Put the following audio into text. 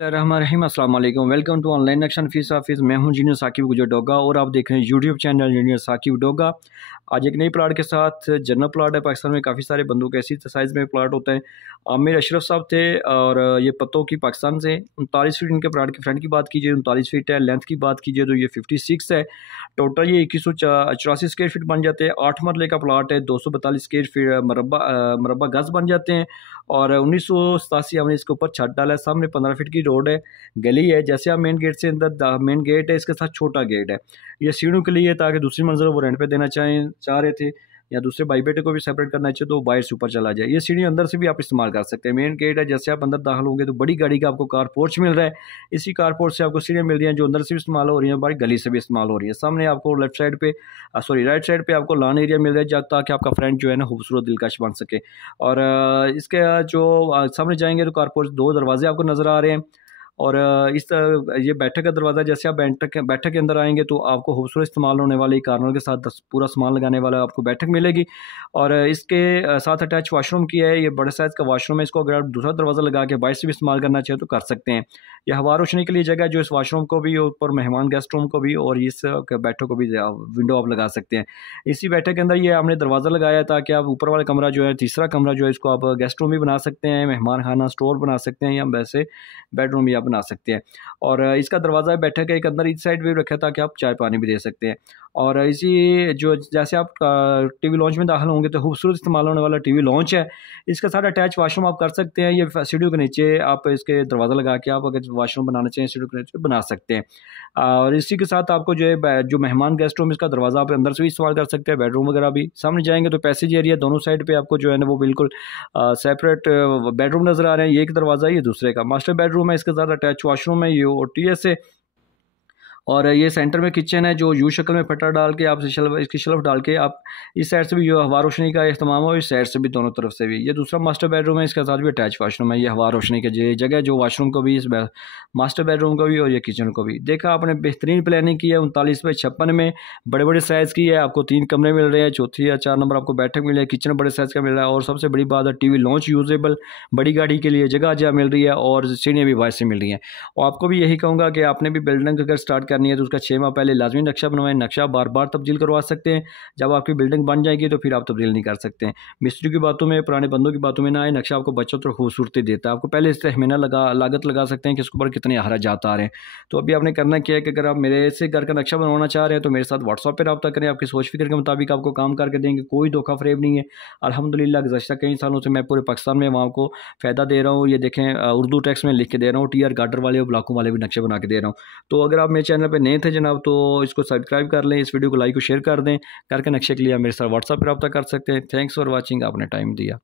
रहीम अस्सलाम वालेकुम। Welcome to online action fees office. मैं हूं इंजीनियर साकिब गुजर डोगा और आप देख रहे हैं YouTube channel engineer Saqib Doga. आज एक नई प्लाट के साथ जनरल प्लाट है। पाकिस्तान में काफ़ी सारे बंदूक ऐसी साइज़ में प्लाट होता है। आमिर अशरफ साहब थे और ये पत्तों की पाकिस्तान से 39 फीट इनके प्लाट की फ्रंट की बात कीजिए 39 फीट है। लेंथ की बात कीजिए तो ये 56 है। टोटल ये 2184 स्क्वायर फीट बन जाते हैं। 8 मरले का प्लाट है। 242 स्क्वायर फीट मरबा गज बन जाते हैं। और 1987 हमने इसके ऊपर छत डाला है। सामने 15 फीट की रोड है, गली है। जैसे आप मेन गेट से अंदर, मेन गेट है, इसके साथ छोटा गेट है। ये सीढ़ियों के लिए ताकि दूसरी मंजिल वो रेंट पे देना चाह रहे थे या दूसरे भाई बेटे को भी सेपरेट करना चाहिए तो बाहर से ऊपर चला जाए। ये सीढ़ी अंदर से भी आप इस्तेमाल कर सकते हैं। मेन गेट है, जैसे आप अंदर दाखिल होंगे तो बड़ी गाड़ी का आपको कार पोर्च मिल रहा है। इसी कार पोर्च से आपको सीढ़ियाँ मिल रही हैं जो अंदर से भी इस्तेमाल हो रही हैं, बड़ी गली से भी इस्तेमाल हो रही है। सामने आपको लेफ्ट साइड पे राइट साइड पे आपको लॉन एरिया मिल रहा है ताकि आपका फ्रंट जो है ना खूबसूरत दिलकश बन सके। और इसके जो सामने जाएंगे तो कार पोर्च 2 दरवाजे आपको नज़र आ रहे हैं। और इस तरह ये बैठक का दरवाज़ा, जैसे आप बैठक के अंदर आएंगे तो आपको खूबसूरत इस्तेमाल होने वाले कार्नर के साथ पूरा सामान लगाने वाला आपको बैठक मिलेगी। और इसके साथ अटैच वाशरूम की है। ये बड़े साइज़ का वाशरूम है। इसको अगर आप दूसरा दरवाज़ा लगा के बाहर से भी इस्तेमाल करना चाहें तो कर सकते हैं। यह हवा रोशनी के लिए जगह है जो इस वाशरूम को भी, ऊपर मेहमान गेस्ट रूम को भी और इस बैठक को भी विंडो आप लगा सकते हैं। इसी बैठक के अंदर ये हमने दरवाज़ा लगाया ताकि आप ऊपर वाला कमरा जो है, तीसरा कमरा जो है, इसको आप गेस्ट रूम भी बना सकते हैं, मेहमान खाना स्टोर बना सकते हैं या वैसे बेडरूम भी आप बना सकते हैं। और इसका दरवाज़ा बैठक है एक अंदर इस साइड भी रखा है ताकि आप चाय पानी भी दे सकते हैं। और इसी जो जैसे आप टीवी लॉन्च में दाखिल होंगे तो खूबसूरत इस्तेमाल होने वाला टीवी लॉन्च है। इसके साथ अटैच वाशरूम आप कर सकते हैं। ये सीढ़ियों के नीचे आप इसके दरवाज़ा लगा के आप अगर वाशरूम बनाना चाहें सीढ़ियों के नीचे बना सकते हैं। और इसी के साथ आपको जो है जो मेहमान गेस्ट रूम, इसका दरवाज़ा आप अंदर से भी इस्तेमाल कर सकते हैं, बेडरूम वगैरह भी। सामने जाएंगे तो पैसेज एरिया दोनों साइड पे आपको जो है ना वो बिल्कुल सेपरेट बेडरूम नज़र आ रहे हैं। ये एक दरवाज़ा है, ये दूसरे का मास्टर बेडरूम है। इसके साथ अटैच वाशरूम है, ये OTS है। और ये सेंटर में किचन है जो यू शक्ल में पट्टा डाल के आप इसकी शेल्फ डाल के आप इस साइड से भी जो हवा रोशनी का इस्तेमाल हो, इस साइड से भी, दोनों तरफ से भी। ये दूसरा मास्टर बेडरूम है, इसके साथ भी अटैच वाशरूम है। ये हवा रोशनी की जगह जो वाशरूम को भी, इस मास्टर बेडरूम को भी और ये किचन को भी। देखा आपने, बेहतरीन प्लानिंग की है। 39x56 में बड़े बड़े साइज़ की है। आपको 3 कमरे मिल रहे हैं, चौथी या 4 नंबर आपको बैठक मिल रही है, किचन बड़े साइज़ का मिल रहा है। और सबसे बड़ी बात है टीवी लॉन्च यूजेबल, बड़ी गाड़ी के लिए जगह मिल रही है और सीढ़ियाँ भी बाहर से मिल रही हैं। और आपको भी यही कहूँगा कि आपने भी बिल्डिंग अगर स्टार्ट करनी है तो उसका 6 माह पहले लाजमी नक्शा बनवाएं। नक्शा बार बार तब्दील करवा सकते हैं। जब आपकी बिल्डिंग बन जाएगी तो फिर आप तब्दील नहीं कर सकते हैं। मिस्त्री की बातों में, पुराने बंदों की बातों में ना आए। नक्शा आपको बचत और खूबसूरती देता है। आपको पहले इस तहमीना लागत लगा सकते हैं कि इसके ऊपर कितने अखराजात आ रहे हैं। तो अभी आपने करना क्या है कि अगर आप मेरे से घर का नक्शा बनवाना चाह रहे हैं तो मेरे साथ व्हाट्सअप पर रब्ता करें। आपकी सोच फिक्र के मुताबिक आपको काम करके देंगे। कोई धोखा फरेब नहीं है। अल्हम्दुलिल्लाह गुज़श्ता कई सालों से मैं पूरे पाकिस्तान में वहाँ को फ़ायदा दे रहा हूँ। ये देखें, उर्दू टेक्स्ट में लिख के दे रहा हूँ। TR गार्डर वाले और ब्लॉकों वाले भी नक्शे बना के दे रहा हूँ। तो अगर आप मेरे चैनल पर नए थे जनाब तो इसको सब्सक्राइब कर लें, इस वीडियो को लाइक और शेयर कर दें। करके नक्शे के लिए आप मेरे साथ व्हाट्सएप पर रब्ता कर सकते हैं। थैंक्स फॉर वॉचिंग, आपने टाइम दिया।